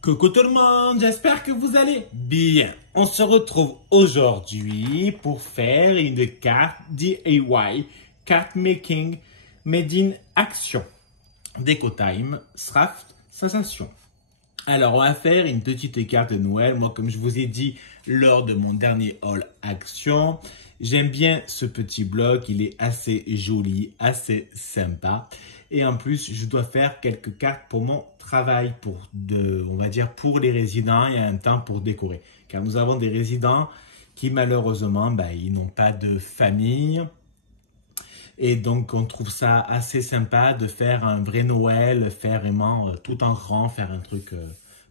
Coucou tout le monde, j'espère que vous allez bien. On se retrouve aujourd'hui pour faire une carte DIY, carte making, made in action. Décotime, Craft, sensation. Alors, on va faire une petite carte de Noël. Moi, comme je vous ai dit lors de mon dernier haul action, j'aime bien ce petit bloc. Il est assez joli, assez sympa. Et en plus, je dois faire quelques cartes pour mon travail, on va dire pour les résidents et en même temps pour décorer. Car nous avons des résidents qui malheureusement, ils n'ont pas de famille. Et donc, on trouve ça assez sympa de faire un vrai Noël, faire vraiment tout en grand, faire un truc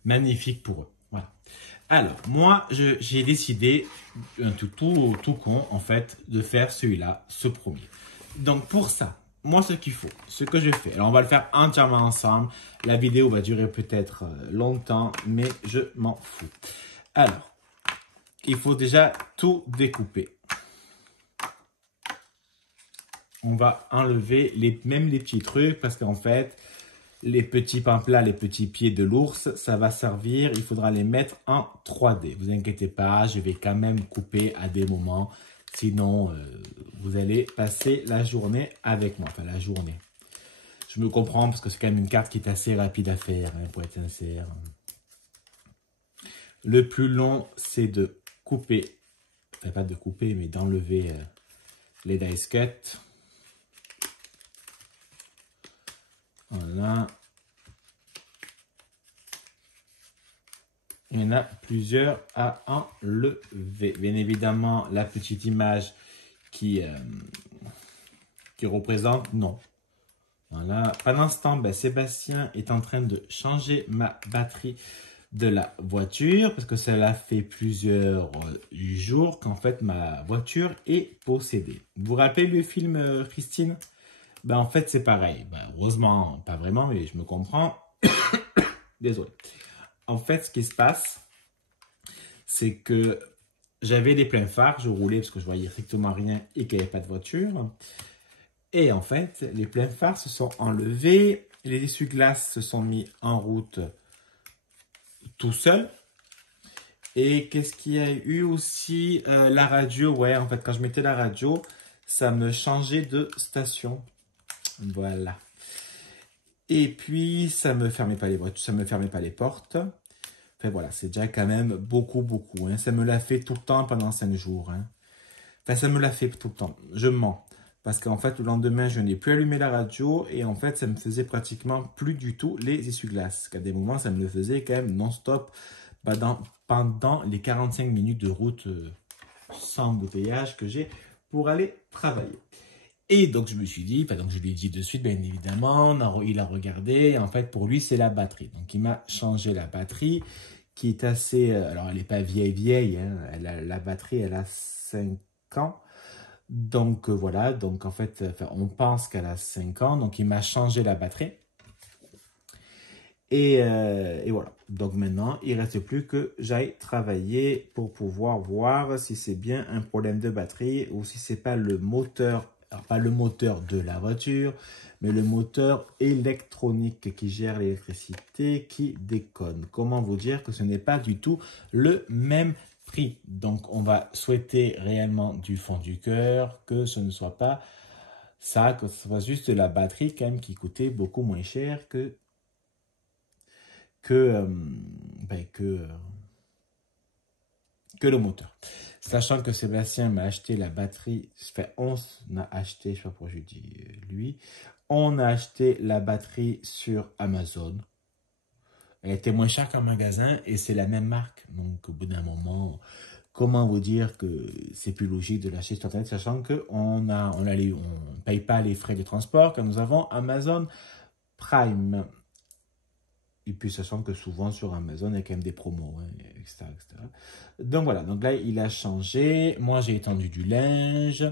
magnifique pour eux. Voilà. Alors, moi, j'ai décidé, un tout con, en fait, de faire celui-là, ce premier. Donc, pour ça, moi, ce que je fais, alors on va le faire entièrement ensemble. La vidéo va durer peut-être longtemps, mais je m'en fous. Alors, il faut déjà tout découper. On va enlever même les petits trucs parce qu'en fait, les petits pamplas, les petits pieds de l'ours, ça va servir. Il faudra les mettre en 3D. Vous inquiétez pas, je vais quand même couper à des moments. Sinon, vous allez passer la journée avec moi. Enfin, la journée. Je me comprends parce que c'est quand même une carte qui est assez rapide à faire, hein, pour être sincère. Le plus long, c'est de couper. Enfin, pas de couper, mais d'enlever les dice cuts. Voilà. Il y en a plusieurs à enlever. Bien évidemment, la petite image qui représente, non. Voilà. Pendant ce temps, Sébastien est en train de changer ma batterie de la voiture parce que ça fait plusieurs jours qu'en fait ma voiture est possédée. Vous vous rappelez le film Christine? En fait, c'est pareil. Heureusement, pas vraiment, mais je me comprends. Désolé. En fait, ce qui se passe, c'est que j'avais les pleins phares, je roulais parce que je voyais strictement rien et qu'il n'y avait pas de voiture. Et en fait, les pleins phares se sont enlevés, les essuie-glaces se sont mis en route tout seul. Et qu'est-ce qu'il y a eu aussi? La radio, ouais, en fait, quand je mettais la radio, ça me changeait de station. Voilà. Et puis, ça me fermait pas les voitures, ça me fermait pas les portes. Enfin voilà, c'est déjà quand même beaucoup. Hein. Ça me l'a fait tout le temps pendant 5 jours. Hein. Enfin, ça me l'a fait tout le temps. Je mens. Parce qu'en fait, le lendemain, je n'ai plus allumé la radio. Et en fait, ça me faisait pratiquement plus du tout les essuie-glaces. Qu'à des moments, ça me le faisait quand même non-stop pendant les 45 minutes de route sans embouteillage que j'ai pour aller travailler. Et donc, je me suis dit, donc je lui ai dit de suite, bien évidemment, il a regardé. En fait, pour lui, c'est la batterie. Donc, il m'a changé la batterie qui est assez... alors, elle n'est pas vieille. Hein, la batterie, elle a 5 ans. Donc, voilà. Donc, en fait, on pense qu'elle a 5 ans. Donc, il m'a changé la batterie. Et voilà. Donc, maintenant, il ne reste plus que j'aille travailler pour pouvoir voir si c'est bien un problème de batterie ou si ce n'est pas le moteur. Alors, pas le moteur de la voiture, mais le moteur électronique qui gère l'électricité qui déconne. Comment vous dire que ce n'est pas du tout le même prix? Donc, on va souhaiter réellement du fond du cœur que ce ne soit pas ça, que ce soit juste la batterie quand même qui coûtait beaucoup moins cher que le moteur. Sachant que Sébastien m'a acheté la batterie, on a acheté, je sais pas pourquoi je dis lui, on a acheté la batterie sur Amazon. Elle était moins chère qu'en magasin et c'est la même marque. Donc au bout d'un moment, comment vous dire que c'est plus logique de l'acheter sur Internet, sachant qu'on ne paye pas les frais de transport quand nous avons Amazon Prime. Et puis, sachant que souvent sur Amazon, il y a quand même des promos, hein, etc., etc. Donc voilà, donc là, il a changé. Moi, j'ai étendu du linge.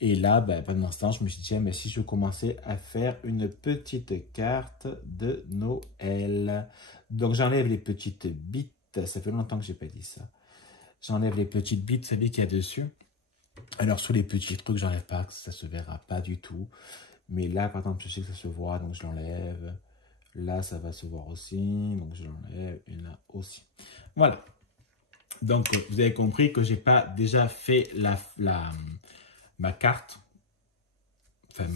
Et là, pendant ce temps, je me suis dit, tiens, si je commençais à faire une petite carte de Noël. Donc, j'enlève les petites bites. Ça fait longtemps que je n'ai pas dit ça. J'enlève les petites bites, vous savez qu'il y a dessus. Alors, sous les petits trucs, j'enlève pas, ça ne se verra pas du tout. Mais là, par exemple, je sais que ça se voit, donc je l'enlève. Là, ça va se voir aussi. Donc, je l'enlève. Et là aussi. Voilà. Donc, vous avez compris que j'ai pas déjà fait ma carte. Enfin,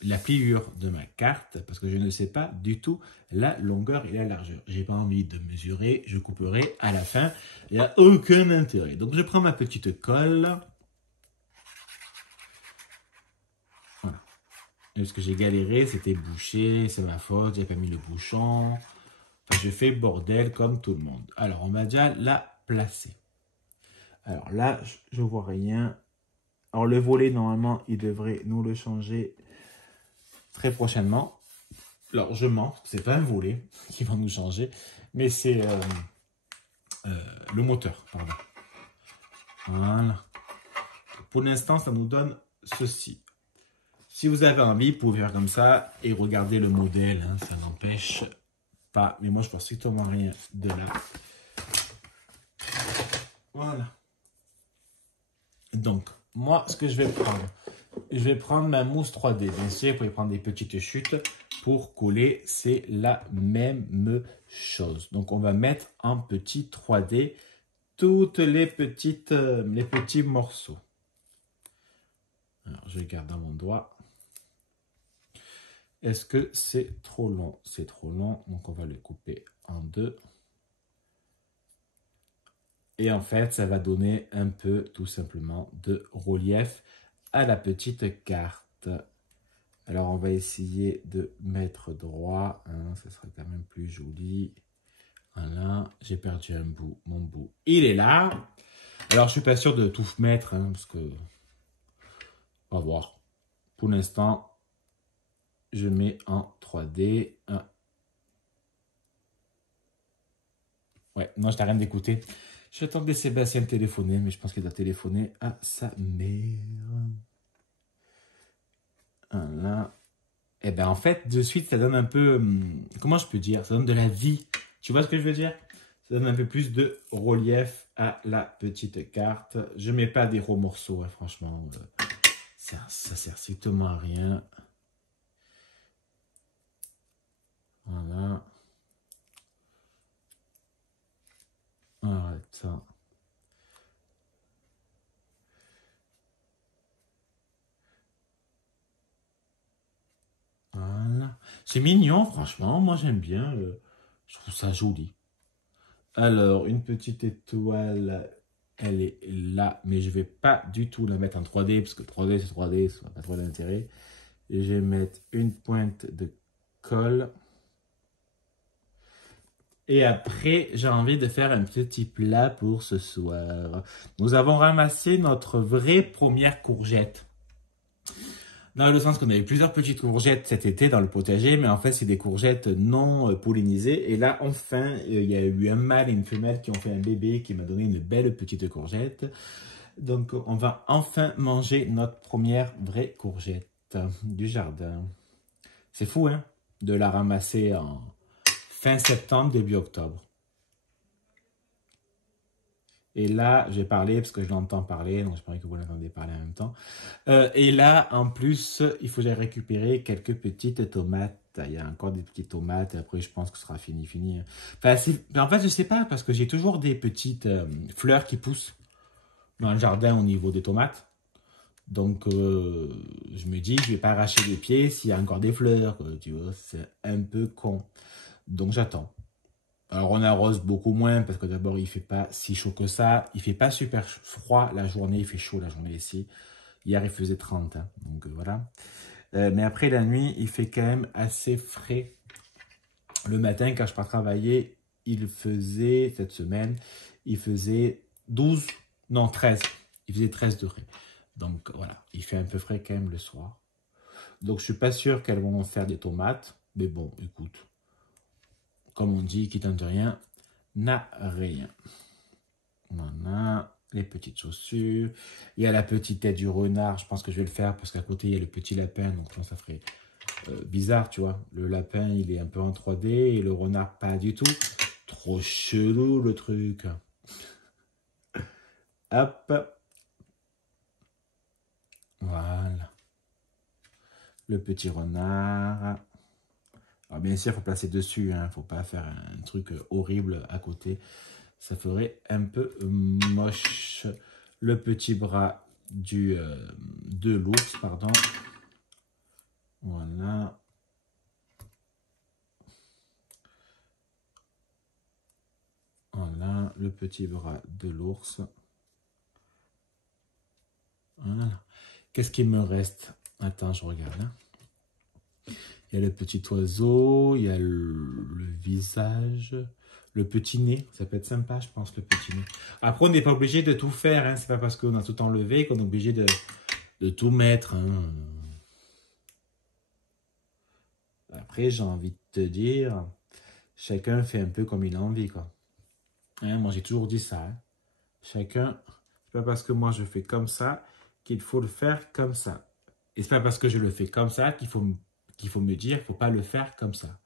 la pliure de ma carte. Parce que je ne sais pas du tout la longueur et la largeur. J'ai pas envie de mesurer. Je couperai à la fin. Il n'y a aucun intérêt. Donc, je prends ma petite colle. Voilà. Et ce que j'ai galéré, c'était boucher. C'est ma faute. J'ai pas mis le bouchon. Enfin, je fais bordel comme tout le monde. Alors, on va déjà la placer. Alors là, je vois rien. Alors, le volet, normalement, il devrait nous le changer très prochainement. Alors, je mens. C'est pas un volet qui va nous changer, mais c'est le moteur, pardon. Voilà. Pour l'instant, ça nous donne ceci. Si vous avez envie, vous pouvez faire comme ça et regarder le modèle. Hein, ça n'empêche pas. Mais moi, je ne vois strictement rien de là. Voilà. Donc, moi, ce que je vais prendre ma mousse 3D. Bien sûr, vous pouvez prendre des petites chutes pour coller. C'est la même chose. Donc, on va mettre en petit 3D toutes les petits morceaux. Alors, je garde dans mon doigt. Est-ce que c'est trop long? C'est trop long, donc on va le couper en deux. Et en fait, ça va donner un peu, tout simplement, de relief à la petite carte. Alors, on va essayer de mettre droit. Hein, ça sera quand même plus joli. Voilà, j'ai perdu un bout, mon bout. Il est là. Alors, je suis pas sûr de tout mettre, hein, parce que... On va voir. Pour l'instant, je mets en 3D. Ouais, non, je t'arrête d'écouter. J'attendais Sébastien téléphoner, mais je pense qu'il doit téléphoner à sa mère. Voilà. Et bien, en fait, de suite, ça donne un peu... comment je peux dire? Ça donne de la vie. Tu vois ce que je veux dire? Ça donne un peu plus de relief à la petite carte. Je ne mets pas des gros morceaux, hein, franchement. Ça sert strictement à rien. Voilà. Arrête ça. Voilà. C'est mignon, franchement. Moi, j'aime bien. Je trouve ça joli. Alors, une petite étoile, elle est là. Mais je ne vais pas du tout la mettre en 3D. Parce que 3D, c'est 3D. Ça n'a pas trop d'intérêt. Et je vais mettre une pointe de colle. Et après, j'ai envie de faire un petit plat pour ce soir. Nous avons ramassé notre vraie première courgette. Dans le sens qu'on avait plusieurs petites courgettes cet été dans le potager, mais en fait, c'est des courgettes non pollinisées. Et là, enfin, il y a eu un mâle et une femelle qui ont fait un bébé qui m'a donné une belle petite courgette. Donc, on va enfin manger notre première vraie courgette du jardin. C'est fou, hein, de la ramasser en fin septembre, début octobre. Et là, j'ai parlé parce que je l'entends parler, donc j'espère que vous l'entendez parler en même temps. Et là, en plus, il faut que j'aille récupérer quelques petites tomates. Il y a encore des petites tomates et après, je pense que ce sera fini. Enfin, en fait, je sais pas parce que j'ai toujours des petites fleurs qui poussent dans le jardin au niveau des tomates. Donc, je me dis, je vais pas arracher les pieds s'il y a encore des fleurs. Tu vois, c'est un peu con. Donc, j'attends. Alors, on arrose beaucoup moins parce que d'abord, il fait pas si chaud que ça. Il fait pas super froid la journée, il fait chaud la journée ici. Hier, il faisait 30, hein, donc voilà. Mais après, la nuit, il fait quand même assez frais. Le matin, quand je pars travailler, il faisait, cette semaine, il faisait 12, non 13. Il faisait 13 degrés. Donc voilà, il fait un peu frais quand même le soir. Donc je suis pas sûr qu'elles vont faire des tomates. Mais bon, écoute, comme on dit, qui tente rien, n'a rien. Voilà. Les petites chaussures. Il y a la petite tête du renard. Je pense que je vais le faire parce qu'à côté, il y a le petit lapin. Donc, je pense que ça ferait bizarre, tu vois. Le lapin, il est un peu en 3D et le renard, pas du tout. Trop chelou, le truc. Hop. Voilà. Le petit renard. Alors bien sûr, il faut placer dessus, hein, faut pas faire un truc horrible à côté. Ça ferait un peu moche. Le petit bras de l'ours, pardon. Voilà. Voilà, le petit bras de l'ours. Voilà. Qu'est-ce qu'il me reste? Attends, je regarde. Hein. Il y a le petit oiseau, il y a le visage, le petit nez. Ça peut être sympa, je pense, le petit nez. Après, on n'est pas obligé de tout faire. Hein. C'est pas parce qu'on a tout enlevé qu'on est obligé de tout mettre. Hein. Après, j'ai envie de te dire, chacun fait un peu comme il a envie, quoi. Hein, moi, j'ai toujours dit ça. Hein. Chacun, c'est pas parce que moi je fais comme ça qu'il faut le faire comme ça. Et c'est pas parce que je le fais comme ça qu'il faut me dire qu'il faut pas le faire comme ça.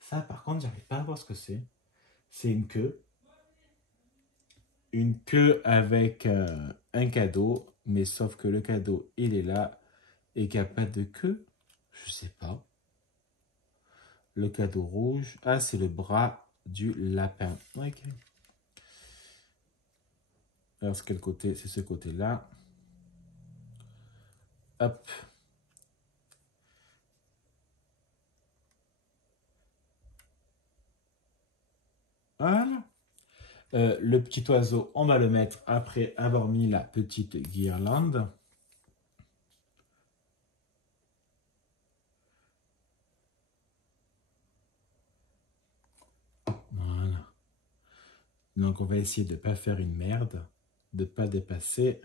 Ça, par contre, j'arrive pas à voir ce que c'est. C'est une queue. Une queue avec un cadeau, mais sauf que le cadeau, il est là et qu'il n'y a pas de queue. Je sais pas. Le cadeau rouge. Ah, c'est le bras du lapin. Ok. Alors, c'est quel côté? C'est ce côté-là. Hop. Voilà. Le petit oiseau, on va le mettre après avoir mis la petite guirlande. Voilà. Donc, on va essayer de ne pas faire une merde, de ne pas dépasser.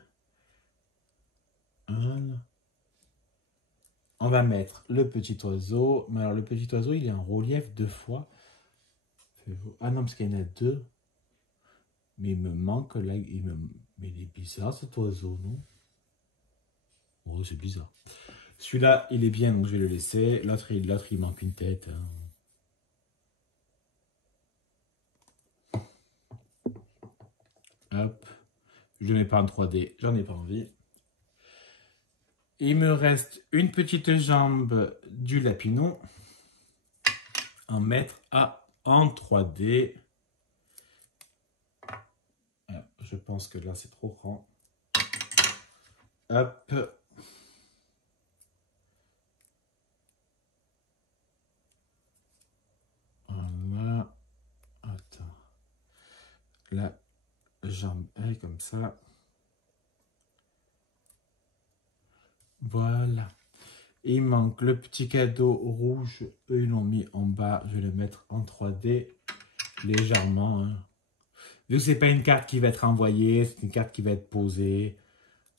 Voilà. On va mettre le petit oiseau. Mais alors, le petit oiseau, il est en relief 2 fois. Ah non, parce qu'il y en a 2. Mais il me manque là. Mais il est bizarre cet oiseau, non? Oh, c'est bizarre. Celui-là, il est bien, donc je vais le laisser. L'autre, il manque une tête. Hein. Hop. Je ne le mets pas en 3D, j'en ai pas envie. Il me reste une petite jambe du lapinou. En mettre en 3D. Alors, je pense que là, c'est trop grand. Hop. Voilà. Attends. La jambe est comme ça. Voilà. Il manque le petit cadeau rouge. Eux, ils l'ont mis en bas. Je vais le mettre en 3D. Légèrement. Hein. Vu que c'est pas une carte qui va être envoyée, c'est une carte qui va être posée.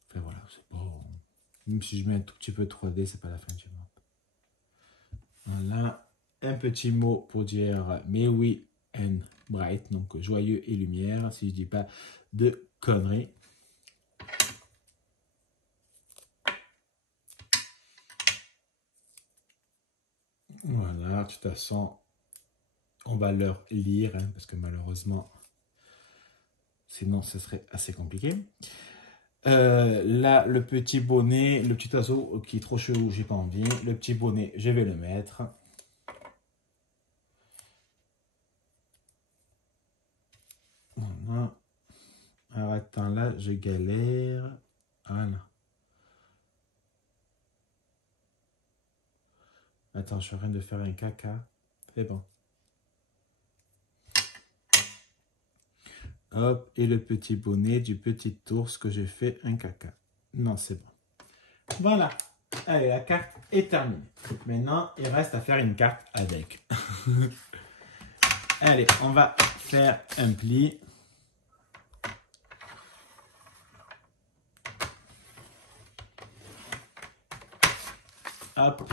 Enfin voilà, c'est pas... Même si je mets un tout petit peu 3D, c'est pas la fin du monde. Voilà. Un petit mot pour dire mais oui and bright, donc joyeux et lumière, si je dis pas de conneries. Voilà, de toute façon, on va leur lire, hein, parce que malheureusement, sinon ce serait assez compliqué. Là, le petit bonnet, le petit oiseau qui est trop chelou, j'ai pas envie. Le petit bonnet, je vais le mettre. Voilà. Alors attends, là, je galère. Voilà. Attends, je suis en train de faire un caca. C'est bon. Hop, et le petit bonnet du petit ours que j'ai fait un caca. Non, c'est bon. Voilà. Allez, la carte est terminée. Maintenant, il reste à faire une carte avec. Allez, on va faire un pli. Hop.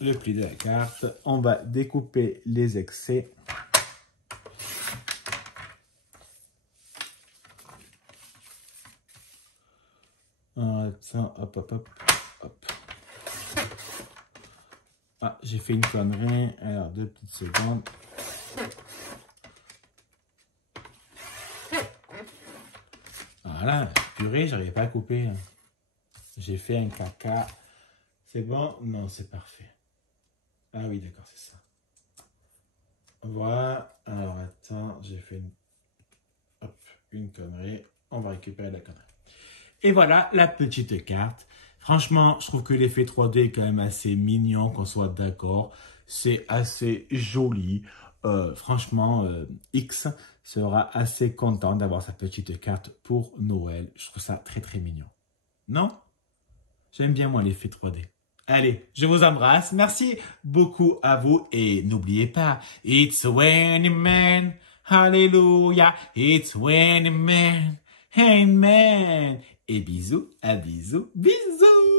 Le pli de la carte. On va découper les excès. Hop, hop, hop, hop. Ah, j'ai fait une connerie. Alors, 2 petites secondes. Voilà, purée, j'arrivais pas à couper. J'ai fait un caca. C'est bon? Non, c'est parfait. Ah oui, d'accord, c'est ça. Voilà. Alors, attends, j'ai fait une connerie. On va récupérer la connerie. Et voilà la petite carte. Franchement, je trouve que l'effet 3D est quand même assez mignon, qu'on soit d'accord. C'est assez joli. Franchement, X sera assez content d'avoir sa petite carte pour Noël. Je trouve ça très très mignon. Non? J'aime bien moi l'effet 3D. Allez, je vous embrasse. Merci beaucoup à vous. Et n'oubliez pas, it's when man. Hallelujah. It's when man. Amen. Et bisous, à bisous, bisous.